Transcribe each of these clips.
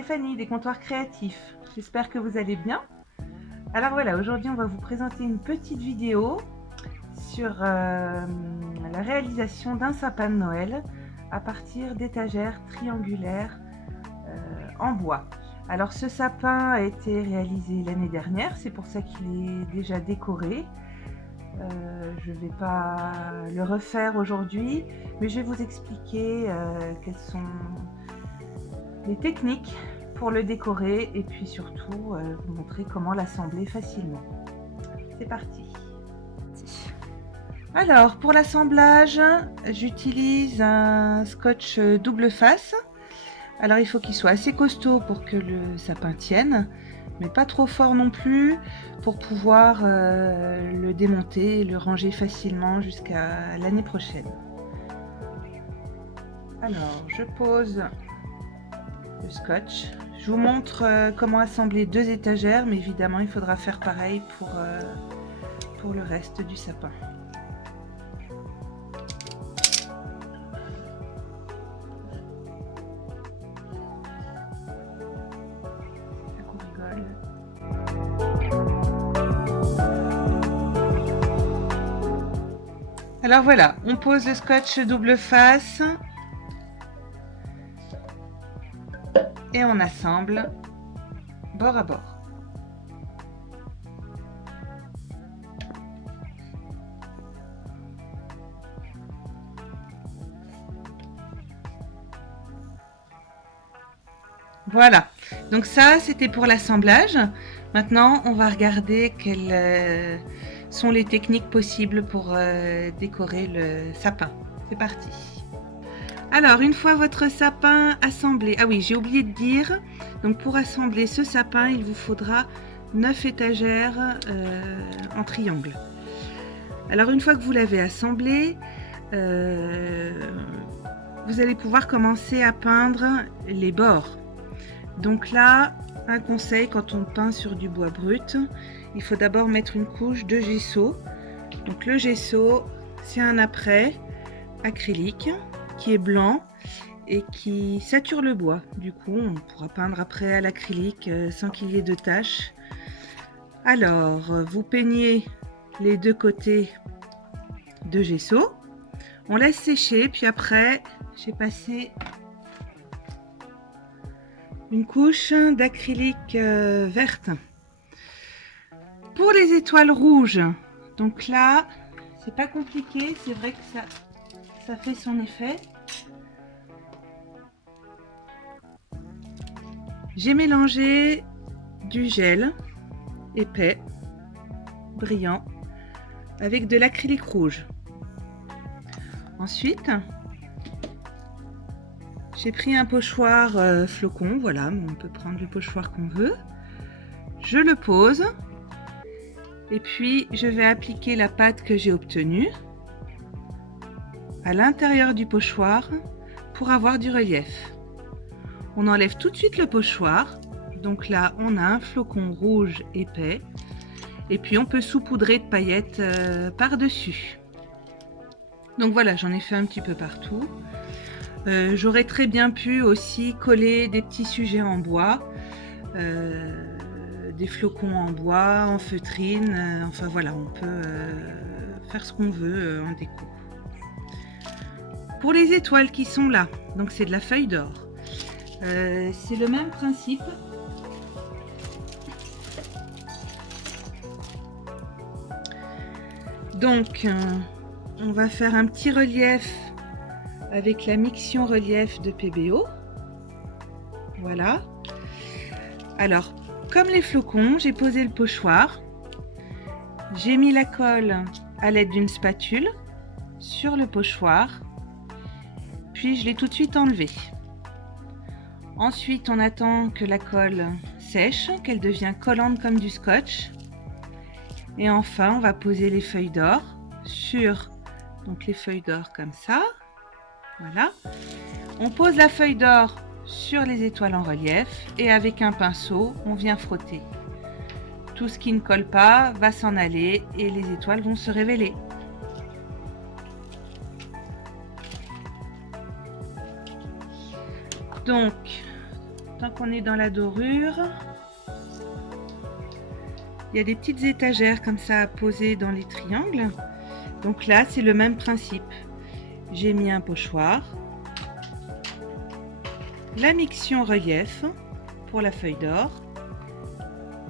Stéphanie des Comptoirs Créatifs. J'espère que vous allez bien. Alors voilà, aujourd'hui on va vous présenter une petite vidéo sur la réalisation d'un sapin de Noël à partir d'étagères triangulaires en bois. Alors ce sapin a été réalisé l'année dernière, c'est pour ça qu'il est déjà décoré. Je ne vais pas le refaire aujourd'hui, mais je vais vous expliquer quelles sont les techniques pour le décorer et puis surtout vous montrer comment l'assembler facilement. C'est parti. Alors pour l'assemblage, j'utilise un scotch double face. Alors il faut qu'il soit assez costaud pour que le sapin tienne, mais pas trop fort non plus pour pouvoir le démonter et le ranger facilement jusqu'à l'année prochaine. Alors je pose le scotch. Je vous montre comment assembler deux étagères, mais évidemment il faudra faire pareil pour le reste du sapin. Alors voilà, on pose le scotch double face et on assemble bord à bord. Voilà, donc ça c'était pour l'assemblage. Maintenant on va regarder quelles sont les techniques possibles pour décorer le sapin. C'est parti. Alors une fois votre sapin assemblé, ah oui j'ai oublié de dire, donc pour assembler ce sapin il vous faudra 9 étagères en triangle. Alors une fois que vous l'avez assemblé, vous allez pouvoir commencer à peindre les bords. Donc là, un conseil quand on peint sur du bois brut, il faut d'abord mettre une couche de gesso. Donc le gesso, c'est un apprêt acrylique qui est blanc et qui sature le bois. Du coup, on pourra peindre après à l'acrylique sans qu'il y ait de taches. Alors, vous peignez les deux côtés de gesso. On laisse sécher, puis après, j'ai passé une couche d'acrylique verte. Pour les étoiles rouges, donc là, c'est pas compliqué, c'est vrai que ça fait son effet. J'ai mélangé du gel épais, brillant, avec de l'acrylique rouge. Ensuite, j'ai pris un pochoir flocon, voilà, on peut prendre le pochoir qu'on veut. Je le pose et puis je vais appliquer la pâte que j'ai obtenue à l'intérieur du pochoir pour avoir du relief. On enlève tout de suite le pochoir, donc là on a un flocon rouge épais et puis on peut saupoudrer de paillettes par-dessus. Donc voilà, j'en ai fait un petit peu partout. J'aurais très bien pu aussi coller des petits sujets en bois, des flocons en bois, en feutrine, enfin voilà, on peut faire ce qu'on veut en déco. Pour les étoiles qui sont là, donc c'est de la feuille d'or. C'est le même principe. Donc on va faire un petit relief avec la miction relief de PBO. Voilà. Alors, comme les flocons, j'ai posé le pochoir. J'ai mis la colle à l'aide d'une spatule sur le pochoir. Puis je l'ai tout de suite enlevé. Ensuite, on attend que la colle sèche, qu'elle devienne collante comme du scotch. Et enfin, on va poser les feuilles d'or sur donc les feuilles d'or comme ça. Voilà. On pose la feuille d'or sur les étoiles en relief et avec un pinceau, on vient frotter. Tout ce qui ne colle pas va s'en aller et les étoiles vont se révéler. Donc, tant qu'on est dans la dorure, il y a des petites étagères comme ça à poser dans les triangles. Donc là, c'est le même principe. J'ai mis un pochoir, la miction relief pour la feuille d'or.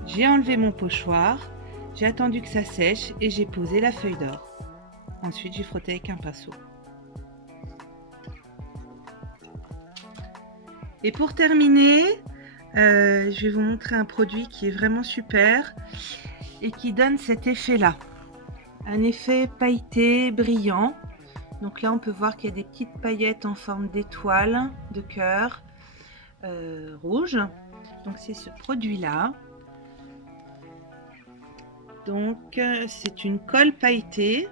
J'ai enlevé mon pochoir, j'ai attendu que ça sèche et j'ai posé la feuille d'or. Ensuite, j'ai frotté avec un pinceau. Et pour terminer, je vais vous montrer un produit qui est vraiment super et qui donne cet effet-là. Un effet pailleté, brillant. Donc là, on peut voir qu'il y a des petites paillettes en forme d'étoiles, de cœur, rouge. Donc c'est ce produit-là. Donc c'est une colle pailletée.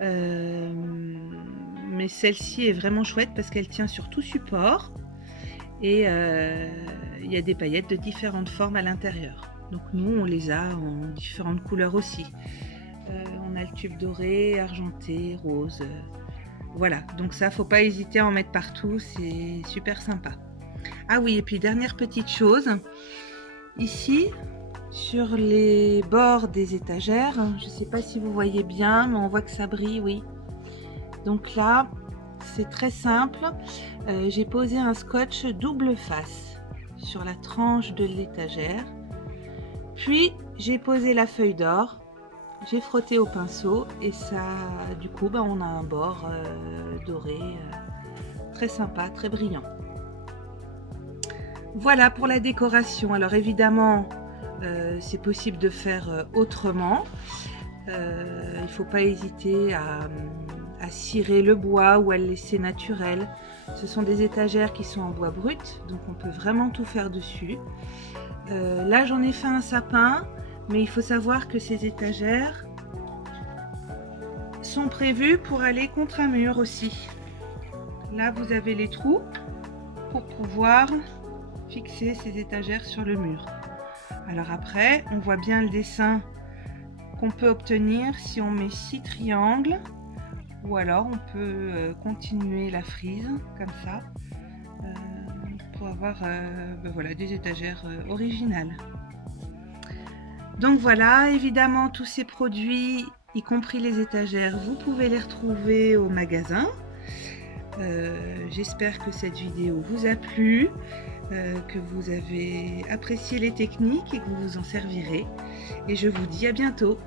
Mais celle-ci est vraiment chouette parce qu'elle tient sur tout support. Et il y a des paillettes de différentes formes à l'intérieur. Donc nous, on les a en différentes couleurs aussi. On a le tube doré, argenté, rose. Voilà, donc ça, faut pas hésiter à en mettre partout, c'est super sympa. Ah oui, et puis dernière petite chose, ici, sur les bords des étagères, je ne sais pas si vous voyez bien, mais on voit que ça brille, oui. Donc là, c'est très simple, j'ai posé un scotch double face sur la tranche de l'étagère, puis j'ai posé la feuille d'or. J'ai frotté au pinceau et ça, du coup, on a un bord doré, très sympa, très brillant. Voilà pour la décoration. Alors évidemment, c'est possible de faire autrement. Il ne faut pas hésiter à cirer le bois ou à le laisser naturel. Ce sont des étagères qui sont en bois brut, donc on peut vraiment tout faire dessus. Là, j'en ai fait un sapin. Mais il faut savoir que ces étagères sont prévues pour aller contre un mur aussi. Là, vous avez les trous pour pouvoir fixer ces étagères sur le mur. Alors après, on voit bien le dessin qu'on peut obtenir si on met 6 triangles. Ou alors, on peut continuer la frise comme ça pour avoir voilà, des étagères originales. Donc voilà, évidemment tous ces produits, y compris les étagères, vous pouvez les retrouver au magasin. J'espère que cette vidéo vous a plu, que vous avez apprécié les techniques et que vous vous en servirez. Et je vous dis à bientôt.